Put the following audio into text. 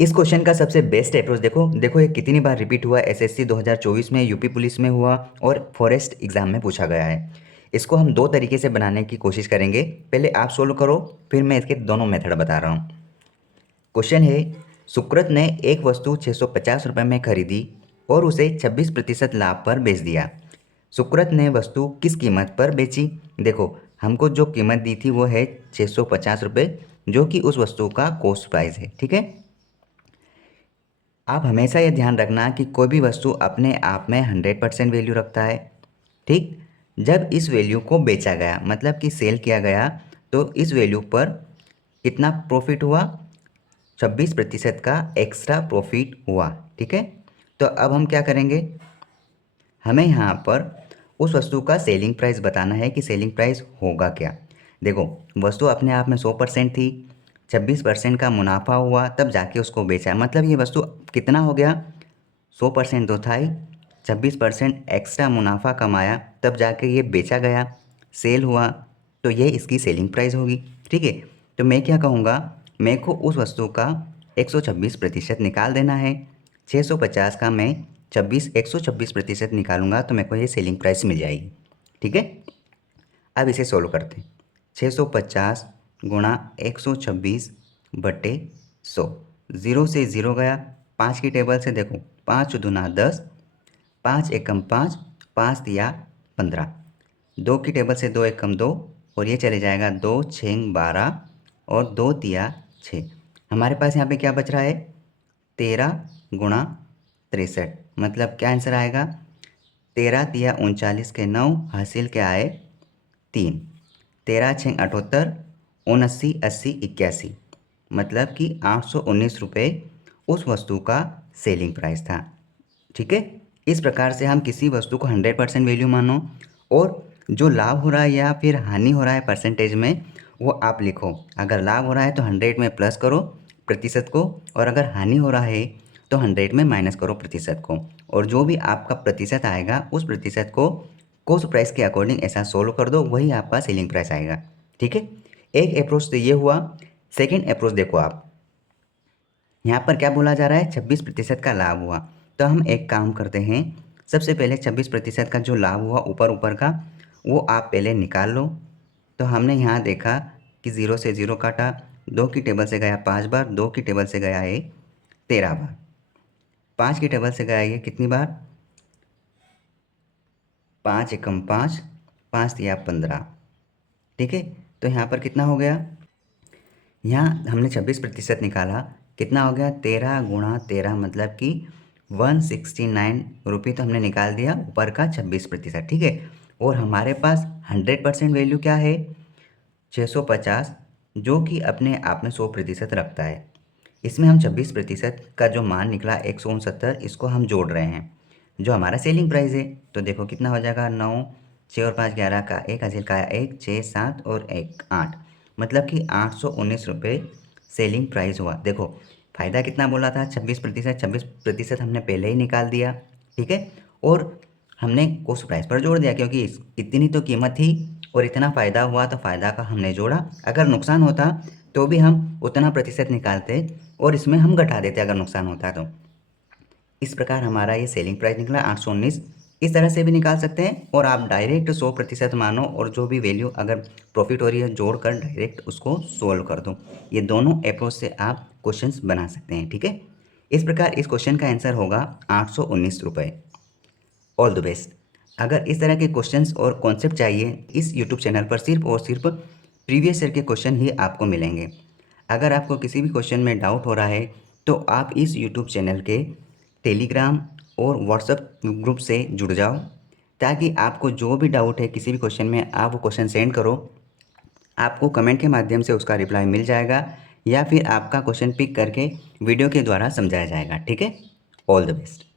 इस क्वेश्चन का सबसे बेस्ट अप्रोच देखो देखो ये कितनी बार रिपीट हुआ, एसएससी 2024 में, यूपी पुलिस में हुआ और फॉरेस्ट एग्जाम में पूछा गया है। इसको हम दो तरीके से बनाने की कोशिश करेंगे। पहले आप सोल्व करो, फिर मैं इसके दोनों मेथड बता रहा हूँ। क्वेश्चन है, सुकृत ने एक वस्तु 650 रुपये में खरीदी और उसे 26% लाभ पर बेच दिया। सुकृत ने वस्तु किस कीमत पर बेची? देखो हमको जो कीमत दी थी वो है 650 रुपये, जो कि उस वस्तु का कॉस्ट प्राइस है। ठीक है, आप हमेशा ये ध्यान रखना कि कोई भी वस्तु अपने आप में 100% वैल्यू रखता है। ठीक, जब इस वैल्यू को बेचा गया मतलब कि सेल किया गया तो इस वैल्यू पर कितना प्रॉफिट हुआ? 26% का एक्स्ट्रा प्रॉफिट हुआ। ठीक है, तो अब हम क्या करेंगे, हमें यहाँ पर उस वस्तु का सेलिंग प्राइस बताना है कि सेलिंग प्राइस होगा क्या। देखो वस्तु अपने आप में 100% थी, 26% का मुनाफा हुआ तब जाके उसको बेचा, मतलब ये वस्तु कितना हो गया? 100% तो था ही, 26% एक्स्ट्रा मुनाफा कमाया तब जाके ये बेचा गया, सेल हुआ, तो ये इसकी सेलिंग प्राइस होगी। ठीक है, तो मैं क्या कहूँगा, मेरे को उस वस्तु का 126% निकाल देना है। 650 का मैं 126% निकालूंगा तो मेरे को ये सेलिंग प्राइस मिल जाएगी। ठीक है, अब इसे सोल्व करते हैं। 650 गुणा 126 बटे 100, ज़ीरो से ज़ीरो गया, 5 की टेबल से देखो 5 दूना 10, 5 एकम 5, 5 दिया 15, 2 की टेबल से 2 एकम 2 और ये चले जाएगा 2 6 12 और 2 दिया 6। हमारे पास यहाँ पे क्या बच रहा है? 13 गुणा 63, मतलब क्या आंसर आएगा? 13 दिया 39 के 9, हासिल क्या आए? 3, 13 6 78, 79 80 81, मतलब कि 819 रुपये उस वस्तु का सेलिंग प्राइस था। ठीक है, इस प्रकार से हम किसी वस्तु को 100% वैल्यू मानो और जो लाभ हो रहा है या फिर हानि हो रहा है परसेंटेज में वो आप लिखो। अगर लाभ हो रहा है तो 100 में प्लस करो प्रतिशत को, और अगर हानि हो रहा है तो 100 में माइनस करो प्रतिशत को, और जो भी आपका प्रतिशत आएगा उस प्रतिशत को कॉस्ट प्राइस के अकॉर्डिंग ऐसा सोल्व कर दो, वही आपका सेलिंग प्राइस आएगा। ठीक है, एक अप्रोच तो ये हुआ। सेकेंड अप्रोच देखो आप, यहाँ पर क्या बोला जा रहा है? 26% का लाभ हुआ, तो हम एक काम करते हैं, सबसे पहले 26% का जो लाभ हुआ ऊपर ऊपर का वो आप पहले निकाल लो। तो हमने यहाँ देखा कि 0 से 0 काटा, 2 की टेबल से गया 5 बार, 2 की टेबल से गया है 13 बार, 5 की टेबल से गया ये कितनी बार? 5 एकम 5, 5 दिया 15। ठीक है, तो यहाँ पर कितना हो गया? यहाँ हमने 26% निकाला, कितना हो गया? 13 गुणा 13, मतलब कि 169 रुपये तो हमने निकाल दिया ऊपर का 26%। ठीक है, और हमारे पास 100% वैल्यू क्या है? 650, जो कि अपने आप में 100% रखता है। इसमें हम 26% का जो मान निकला 169, इसको हम जोड़ रहे हैं जो हमारा सेलिंग प्राइस है। तो देखो कितना हो जाएगा? 9 6 और 5 11 का 1, हासिल का 1 6 7 और 1 8, मतलब कि 819 रुपये सेलिंग प्राइस हुआ। देखो फ़ायदा कितना बोला था? 26%, 26% हमने पहले ही निकाल दिया। ठीक है, और हमने कॉस्ट प्राइस पर जोड़ दिया क्योंकि इतनी तो कीमत थी और इतना फ़ायदा हुआ तो फ़ायदा का हमने जोड़ा। अगर नुकसान होता तो भी हम उतना प्रतिशत निकालते और इसमें हम घटा देते अगर नुकसान होता तो। इस प्रकार हमारा ये सेलिंग प्राइस निकला 819। इस तरह से भी निकाल सकते हैं और आप डायरेक्ट 100% मानो और जो भी वैल्यू अगर प्रॉफिट हो रही है जोड़कर डायरेक्ट उसको सोल्व कर दो। ये दोनों अप्रोच से आप क्वेश्चंस बना सकते हैं। ठीक है, इस प्रकार इस क्वेश्चन का आंसर होगा 819 रुपये। All the best. अगर इस तरह के क्वेश्चंस और कॉन्सेप्ट चाहिए इस यूट्यूब चैनल पर सिर्फ और सिर्फ प्रीवियस ईयर के क्वेश्चन ही आपको मिलेंगे। अगर आपको किसी भी क्वेश्चन में डाउट हो रहा है तो आप इस यूट्यूब चैनल के टेलीग्राम और व्हाट्सएप ग्रुप से जुड़ जाओ, ताकि आपको जो भी डाउट है किसी भी क्वेश्चन में आप वो क्वेश्चन सेंड करो, आपको कमेंट के माध्यम से उसका रिप्लाई मिल जाएगा या फिर आपका क्वेश्चन पिक करके वीडियो के द्वारा समझाया जाएगा। ठीक है, ऑल द बेस्ट।